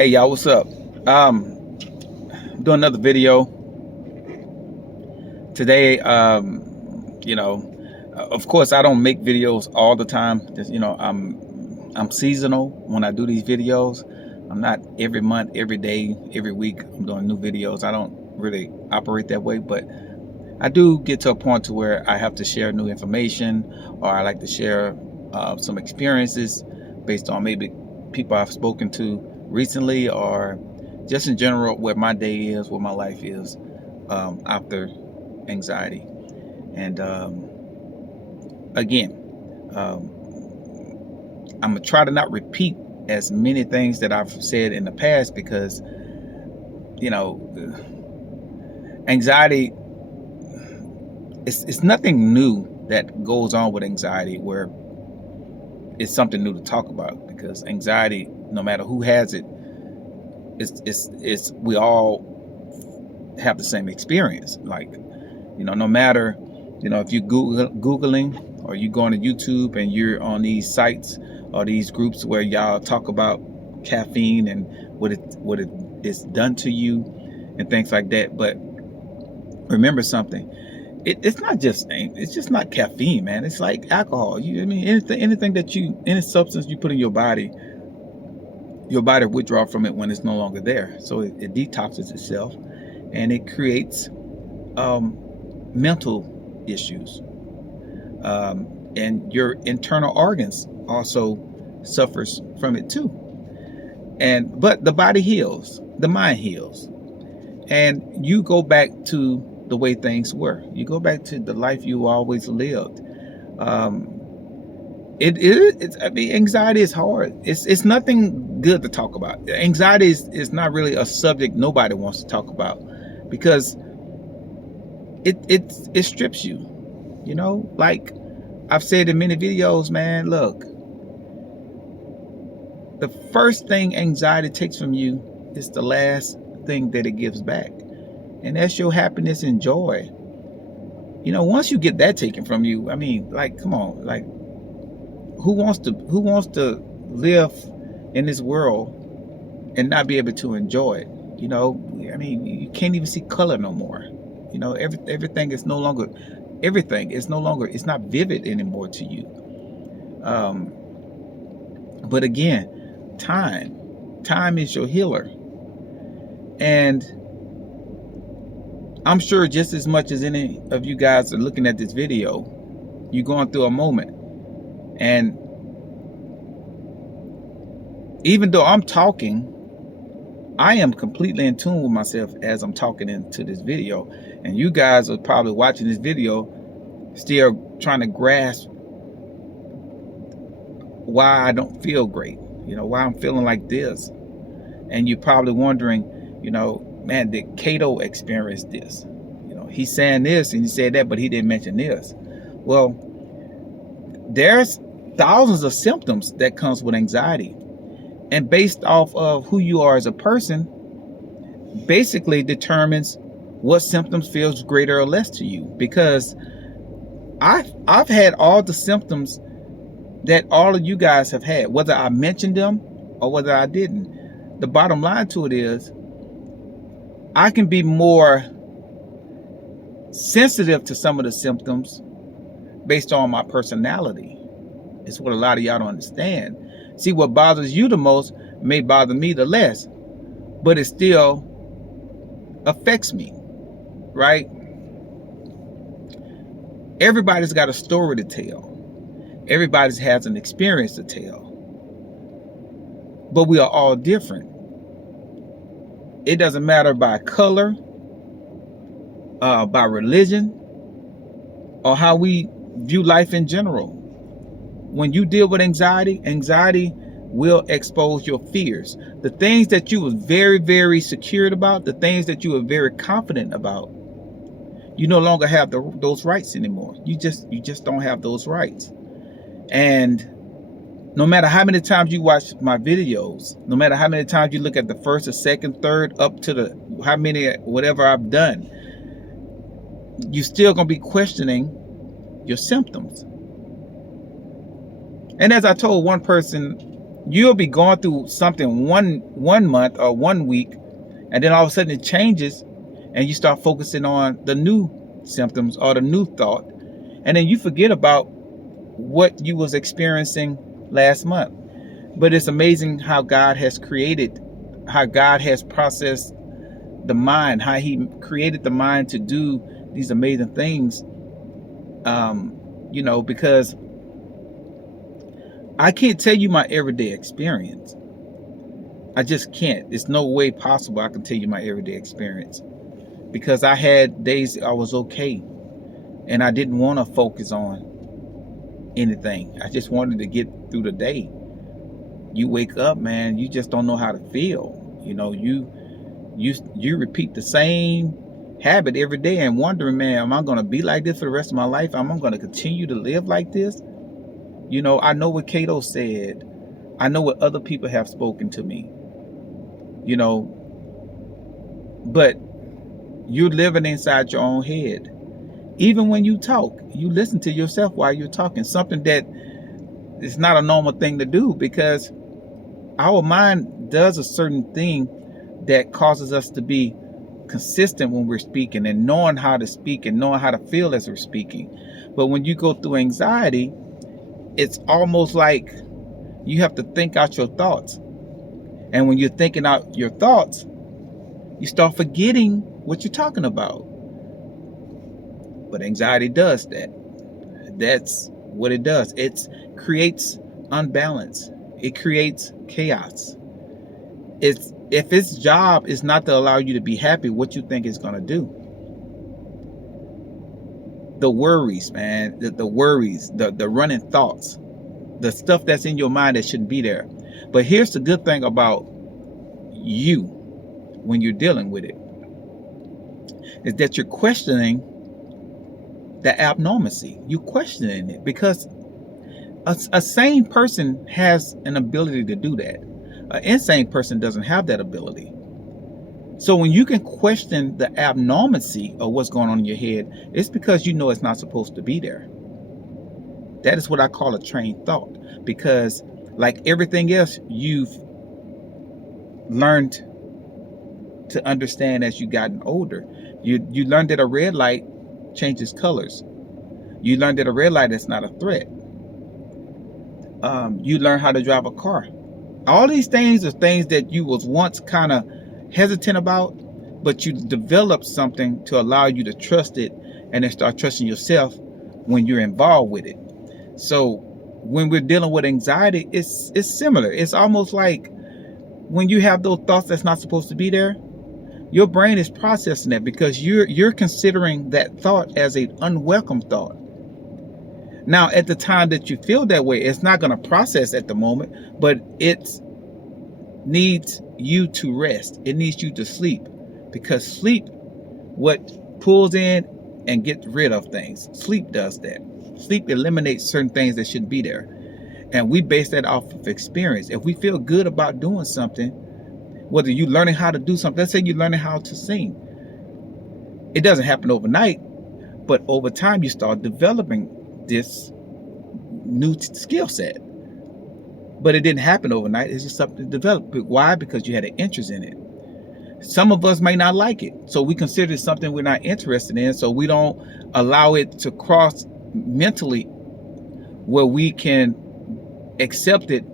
Hey y'all, what's up? Doing another video today. Of course, I don't make videos all the time. I'm seasonal when I do these videos. I'm not every month, every day, every week. I'm doing new videos. I don't really operate that way, but I do get to a point to where I have to share new information, or I like to share some experiences based on maybe people I've spoken to recently, or just in general where my day is, where my life is after anxiety. And again, I'm gonna try to not repeat as many things that I've said in the past, because anxiety, it's nothing new that goes on with anxiety where it's something new to talk about, because anxiety, no matter who has it, it's we all have the same experience. Like, no matter, if you Googling, or you going to YouTube and you're on these sites or these groups where y'all talk about caffeine and what it's done to you and things like that. But remember something, it's just not caffeine, man. It's like alcohol. Anything that any substance you put in your body withdraw from it when it's no longer there. So it detoxes itself, and it creates mental issues, and your internal organs also suffers from it too. But the body heals, the mind heals, and you go back to the way things were. You go back to the life you always lived. Anxiety is hard. It's nothing good to talk about. Anxiety is not really a subject nobody wants to talk about, because it strips you. Like I've said in many videos, man, look, the first thing anxiety takes from you is the last thing that it gives back, and that's your happiness and joy. Once you get that taken from you, like, come on, like, who wants to live in this world and not be able to enjoy it? You can't even see color no more. Everything is no longer, it's not vivid anymore to you. But again, time is your healer. And I'm sure just as much as any of you guys are looking at this video, you're going through a moment. And even though I'm talking, I am completely in tune with myself as I'm talking into this video. And you guys are probably watching this video still trying to grasp why I don't feel great, why I'm feeling like this. And you're probably wondering, man, did Cato experience this? He's saying this and he said that, but he didn't mention this. Well, there's thousands of symptoms that comes with anxiety, and based off of who you are as a person, basically determines what symptoms feels greater or less to you. Because I've had all the symptoms that all of you guys have had, whether I mentioned them or whether I didn't. The bottom line to it is, I can be more sensitive to some of the symptoms based on my personality. It's what a lot of y'all don't understand. See, what bothers you the most may bother me the less, but it still affects me, right? Everybody's got a story to tell. Everybody has an experience to tell. But we are all different. It doesn't matter by color, by religion, or how we view life in general. When you deal with anxiety will expose your fears. The things that you were very, very secured about, the things that you were very confident about, you no longer have those rights anymore. You just don't have those rights. And no matter how many times you watch my videos, no matter how many times you look at the first or second, third, up to the how many, whatever I've done, you're still going to be questioning your symptoms. And as I told one person You'll be going through something one month or 1 week, and then all of a sudden it changes, and you start focusing on the new symptoms or the new thought, and then you forget about what you was experiencing last month. But it's amazing how God has created, how God has processed the mind, how he created the mind to do these amazing things. Because I can't tell you my everyday experience. I just can't. It's no way possible I can tell you my everyday experience, because I had days I was okay and I didn't want to focus on anything. I just wanted to get through the day. You wake up, man, you just don't know how to feel. You repeat the same habit every day and wondering, man, am I going to be like this for the rest of my life? Am I going to continue to live like this? I know what Cato said. I know what other people have spoken to me. But you're living inside your own head. Even when you talk, you listen to yourself while you're talking, something that is not a normal thing to do, because our mind does a certain thing that causes us to be consistent when we're speaking and knowing how to speak and knowing how to feel as we're speaking. But when you go through anxiety, it's almost like you have to think out your thoughts. And when you're thinking out your thoughts, you start forgetting what you're talking about. But anxiety does that. That's what it does. It creates unbalance. It creates chaos. If its job is not to allow you to be happy, what you think it's going to do? The worries, man, the worries, the running thoughts, the stuff that's in your mind that shouldn't be there. But here's the good thing about you when you're dealing with it, is that you're questioning the abnormalcy. You're questioning it, because a sane person has an ability to do that. An insane person doesn't have that ability. So when you can question the abnormalcy of what's going on in your head, it's because you know it's not supposed to be there. That is what I call a trained thought, because like everything else you've learned to understand as you've gotten older, you learned that a red light changes colors. You learned that a red light is not a threat. You learn how to drive a car. All these things are things that you was once kind of hesitant about, but you develop something to allow you to trust it, and then start trusting yourself when you're involved with it. So when we're dealing with anxiety, it's similar. It's almost like when you have those thoughts that's not supposed to be there, your brain is processing that, because you're considering that thought as an unwelcome thought. Now, at the time that you feel that way, it's not going to process at the moment, but it needs you to rest. It needs you to sleep, because sleep, what pulls in and gets rid of things. Sleep does that. Sleep eliminates certain things that shouldn't be there. And we base that off of experience. If we feel good about doing something, whether you're learning how to do something, let's say you're learning how to sing. It doesn't happen overnight, but over time you start developing this new skill set. But it didn't happen overnight. It's just something to develop. Why? Because you had an interest in it. Some of us may not like it, so we consider it something we're not interested in, so we don't allow it to cross mentally where we can accept it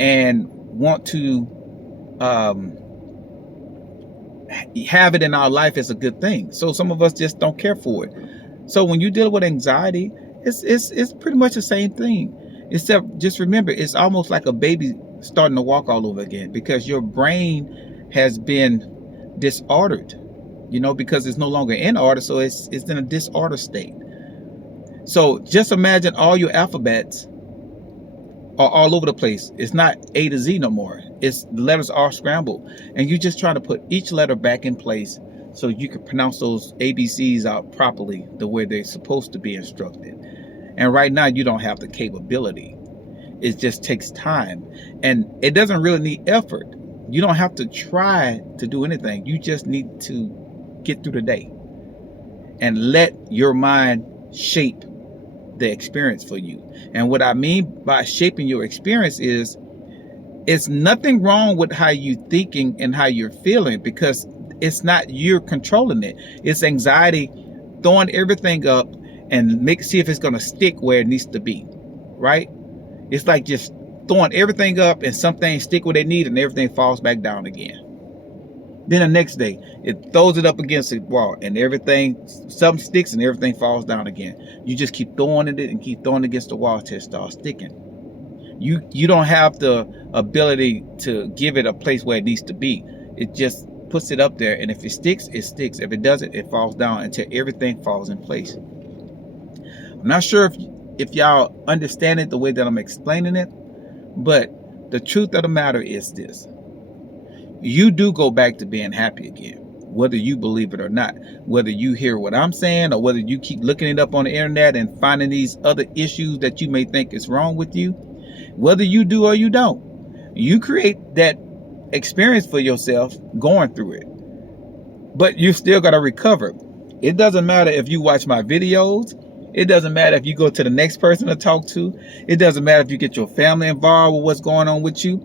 and want to have it in our life as a good thing. So some of us just don't care for it. So when you deal with anxiety, it's pretty much the same thing, except just remember, it's almost like a baby starting to walk all over again, because your brain has been disordered, because it's no longer in order, so it's in a disorder state. So just imagine all your alphabets are all over the place. It's not A to Z no more. The letters are scrambled, and you're just trying to put each letter back in place so you can pronounce those ABCs out properly the way they're supposed to be instructed. And right now you don't have the capability. It just takes time, and it doesn't really need effort. You don't have to try to do anything. You just need to get through the day and let your mind shape the experience for you. And what I mean by shaping your experience is It's nothing wrong with how you're thinking and how you're feeling, because it's not you're controlling it. It's anxiety throwing everything up and see if it's going to stick where it needs to be, right? It's like just throwing everything up and some things stick where they need and everything falls back down again. Then the next day, it throws it up against the wall and something sticks and everything falls down again. You just keep throwing it and keep throwing it against the wall till it starts sticking. You don't have the ability to give it a place where it needs to be. It just puts it up there, and if it sticks, it sticks. If it doesn't, it falls down until everything falls in place. I'm not sure if y'all understand it the way that I'm explaining it, but the truth of the matter is this. You do go back to being happy again, whether you believe it or not, whether you hear what I'm saying or whether you keep looking it up on the internet and finding these other issues that you may think is wrong with you. Whether you do or you don't, you create that experience for yourself going through it, but you still got to recover. It doesn't matter if you watch my videos. It doesn't matter if you go to the next person to talk to. It doesn't matter if you get your family involved with what's going on with you.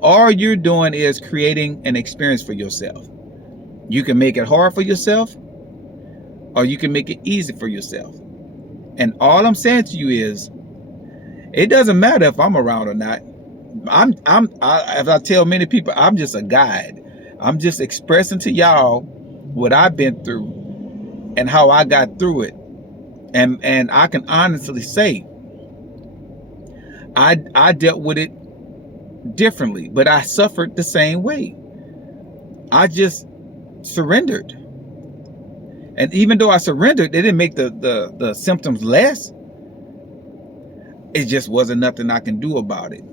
All you're doing is creating an experience for yourself. You can make it hard for yourself, or you can make it easy for yourself. And all I'm saying to you is, it doesn't matter if I'm around or not. As I tell many people, I'm just a guide. I'm just expressing to y'all what I've been through and how I got through it. And I can honestly say, I dealt with it differently, but I suffered the same way. I just surrendered. And even though I surrendered, it didn't make the symptoms less. It just wasn't nothing I can do about it.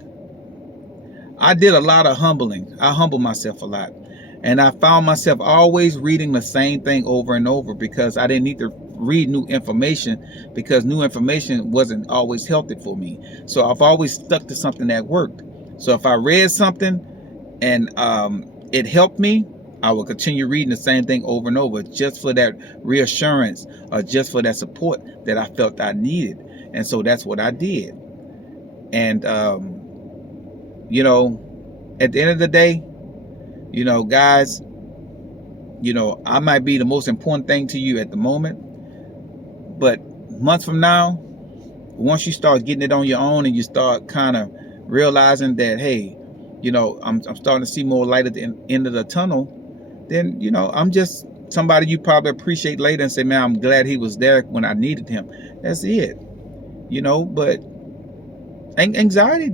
I did a lot of humbling. I humbled myself a lot. And I found myself always reading the same thing over and over, because I didn't need to read new information, because new information wasn't always healthy for me. So I've always stuck to something that worked. So if I read something and it helped me, I will continue reading the same thing over and over, just for that reassurance or just for that support that I felt I needed. And so that's what I did. And, at the end of the day, guys, I might be the most important thing to you at the moment, but months from now, once you start getting it on your own and you start kind of realizing that, hey, I'm starting to see more light at the end of the tunnel, then, I'm just somebody you probably appreciate later and say, man, I'm glad he was there when I needed him. That's it. But anxiety,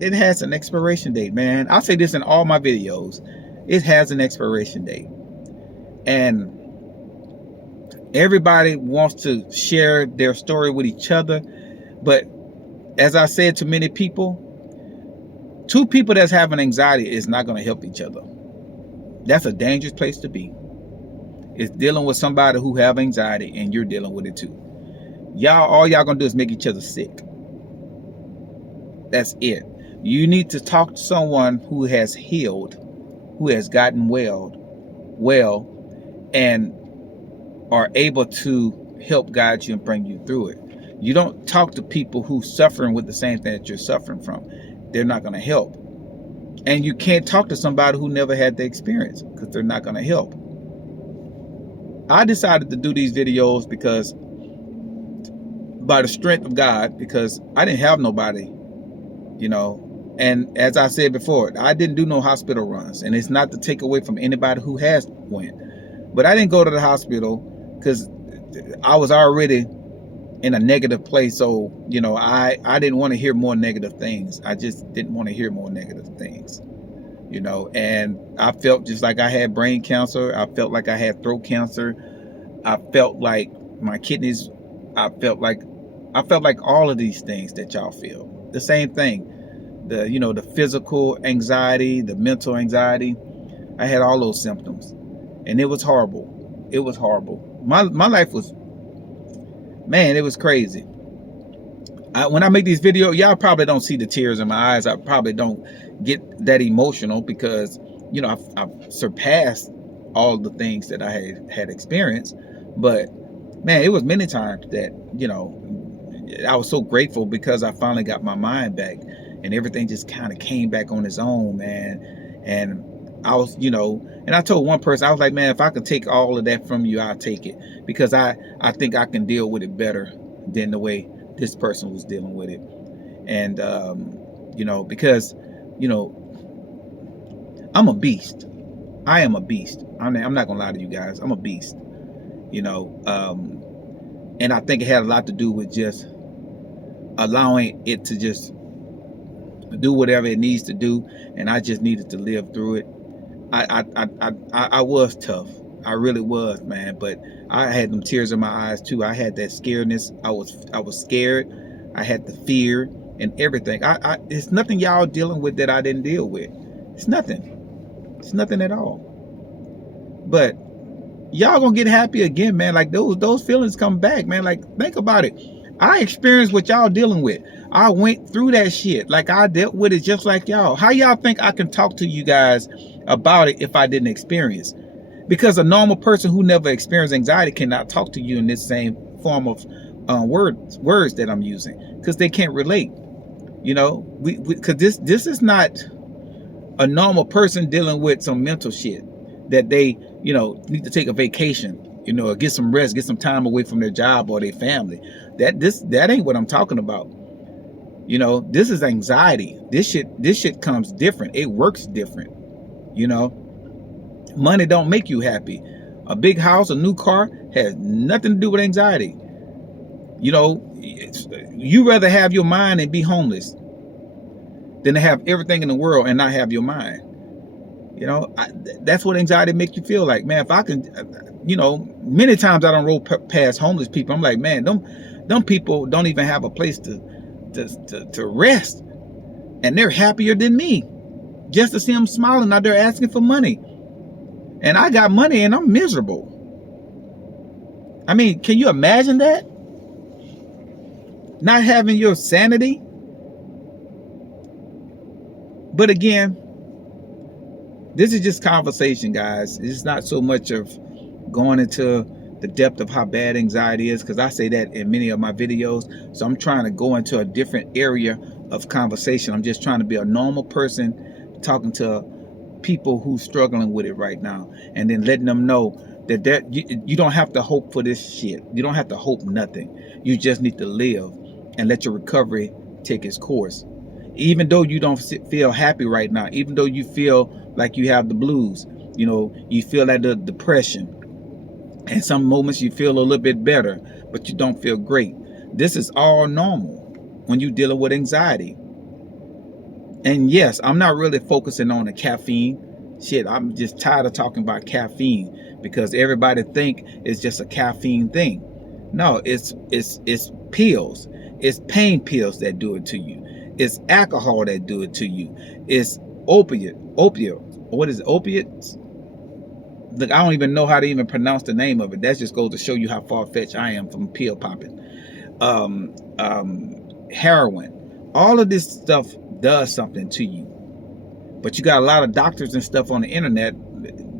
it has an expiration date, man. I say this in all my videos. It has an expiration date. And everybody wants to share their story with each other. But as I said to many people, two people that's having anxiety is not going to help each other. That's a dangerous place to be. It's dealing with somebody who have anxiety and you're dealing with it too. All y'all going to do is make each other sick. That's it. You need to talk to someone who has healed, who has gotten well, and are able to help guide you and bring you through it. You don't talk to people who suffering with the same thing that you're suffering from. They're not going to help. And you can't talk to somebody who never had the experience, because they're not going to help. I decided to do these videos because, by the strength of God, because I didn't have nobody, and as I said before, I didn't do no hospital runs, and it's not to take away from anybody who has went, but I didn't go to the hospital because I was already in a negative place. So, I didn't want to hear more negative things. I just didn't want to hear more negative things, and I felt just like I had brain cancer. I felt like I had throat cancer. I felt like my kidneys, I felt like all of these things that y'all feel. The same thing. The physical anxiety, the mental anxiety. I had all those symptoms, and it was horrible. It was horrible. My life was, man, it was crazy. When I make these videos, y'all probably don't see the tears in my eyes. I probably don't get that emotional because, I've surpassed all the things that I had experienced. But man, it was many times that, I was so grateful because I finally got my mind back. and everything just kind of came back on its own, man. And I was, and I told one person, I was like, man, if I could take all of that from you, I'll take it, because I think I can deal with it better than the way this person was dealing with it. And because I'm a beast. I am a beast. I'm not gonna lie to you guys. I'm a beast. And I think it had a lot to do with just allowing it to just do whatever it needs to do, and I just needed to live through it. I was tough. I really was, man. But I had them tears in my eyes too. I had that scaredness. I was scared. I had the fear and everything. It's nothing y'all dealing with that I didn't deal with. It's nothing. It's nothing at all. But y'all gonna get happy again, man. Like those feelings come back, man. Like, think about it. I experienced what y'all dealing with. I went through that shit. Like, I dealt with it just like y'all. How y'all think I can talk to you guys about it if I didn't experience? Because a normal person who never experienced anxiety cannot talk to you in this same form of words that I'm using, because they can't relate. Because this is not a normal person dealing with some mental shit that they need to take a vacation, or get some rest, get some time away from their job or their family. That ain't what I'm talking about. This is anxiety. This shit comes different. It works different. Money don't make you happy. A big house, a new car has nothing to do with anxiety. You rather have your mind and be homeless than to have everything in the world and not have your mind. That's what anxiety make you feel like, man. If I can, many times I don't roll past homeless people. I'm like, man, them people don't even have a place to rest, and they're happier than me. Just to see them smiling out there asking for money, and I got money and I'm miserable. I mean, can you imagine that? Not having your sanity. But again, this is just conversation, guys. It's not so much of going into the depth of how bad anxiety is, because I say that in many of my videos. So I'm trying to go into a different area of conversation. I'm just trying to be a normal person talking to people who's struggling with it right now, and then letting them know that you don't have to hope for this shit. You don't have to hope nothing. You just need to live and let your recovery take its course. Even though you don't feel happy right now, even though you feel like you have the blues, you feel like the depression, and some moments you feel a little bit better, but you don't feel great. This is all normal when you're dealing with anxiety. And yes, I'm not really focusing on the caffeine shit. I'm just tired of talking about caffeine, because everybody think it's just a caffeine thing. No, it's pills. It's pain pills that do it to you. It's alcohol that do it to you. It's opiate. What is it? Opiates? Look, I don't even know how to even pronounce the name of it. That just goes to show you how far-fetched I am from pill popping. Heroin. All of this stuff does something to you. But you got a lot of doctors and stuff on the internet.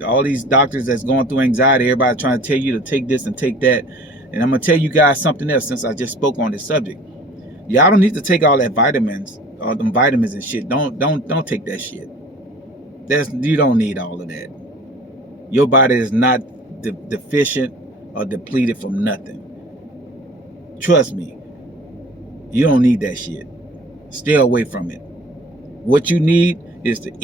All these doctors that's going through anxiety, everybody trying to tell you to take this and take that. And I'm going to tell you guys something else, since I just spoke on this subject. Y'all don't need to take all that vitamins, all them vitamins and shit. Don't take that shit. You don't need all of that. Your body is not deficient or depleted from nothing. Trust me. You don't need that shit. Stay away from it. What you need is to